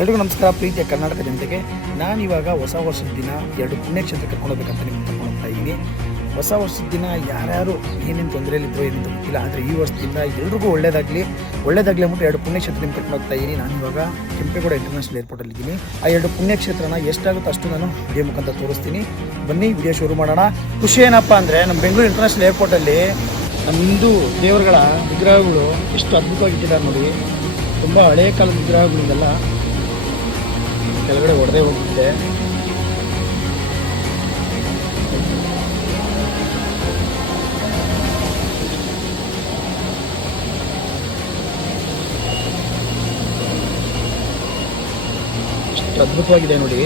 ಎಲ್ರಿಗೂ ನಮಸ್ಕಾರ. ಪ್ರೀತಿಯ ಕರ್ನಾಟಕ ಜನತೆಗೆ ನಾನಿವಾಗ ಹೊಸ ವರ್ಷದ ದಿನ 2 ಪುಣ್ಯಕ್ಷೇತ್ರ ಕರ್ಕೊಂಡು ಹೋಗ್ಬೇಕಂತ ನಿಮ್ಗೆ ಕರ್ಕೊಂಡು ಹೋಗ್ತಾ ಇದ್ದೀನಿ. ಹೊಸ ವರ್ಷದ ದಿನ ಯಾರ್ಯಾರು ಏನೇನು ತೊಂದರೆಯಲ್ಲಿದ್ದರೋ ಏನಂತ ಗೊತ್ತಿಲ್ಲ, ಆದರೆ ಈ ವರ್ಷದಿಂದ ಎಲ್ರಿಗೂ ಒಳ್ಳೇದಾಗಲಿ ಅಂದ್ಬಿಟ್ಟು 2 ಪುಣ್ಯಕ್ಷೇತ್ರ ನಿಮ್ಗೆ ಕರ್ಕೊಂಡು ಹೋಗ್ತಾ ಇದ್ದೀನಿ. ನಾನು ಇವಾಗ ಕೆಂಪೇಗೌಡ ಇಂಟರ್ನ್ಯಾಷನಲ್ ಏರ್ಪೋರ್ಟಲ್ಲಿದ್ದೀನಿ. ಆ 2 ಪುಣ್ಯಕ್ಷೇತ್ರನ ಎಷ್ಟಾಗುತ್ತೋ ಅಷ್ಟು ನಾನು ವಿಡಿಯೋ ಮುಖಾಂತರ ತೋರಿಸ್ತೀನಿ. ಬನ್ನಿ ವಿಡಿಯೋ ಶುರು ಮಾಡೋಣ. ಖುಷಿ ಏನಪ್ಪ ಅಂದರೆ ನಮ್ಮ ಬೆಂಗಳೂರು ಇಂಟರ್ನ್ಯಾಷನಲ್ ಏರ್ಪೋರ್ಟಲ್ಲಿ ನಮ್ಮ ಹಿಂದೂ ದೇವರುಗಳ ವಿಗ್ರಹಗಳು ಎಷ್ಟು ಅದ್ಭುತವಾಗಿಟ್ಟಿದ್ದಾರೆ ನೋಡಿ. ತುಂಬ ಹಳೆಯ ಕಾಲದ ವಿಗ್ರಹಗಳಿಗೆಲ್ಲ ಕೆಳಗಡೆ ಹೊಡೆದೇ ಹೋಗುತ್ತೆ. ಎಷ್ಟು ಅದ್ಭುತವಾಗಿದೆ ನೋಡಿ.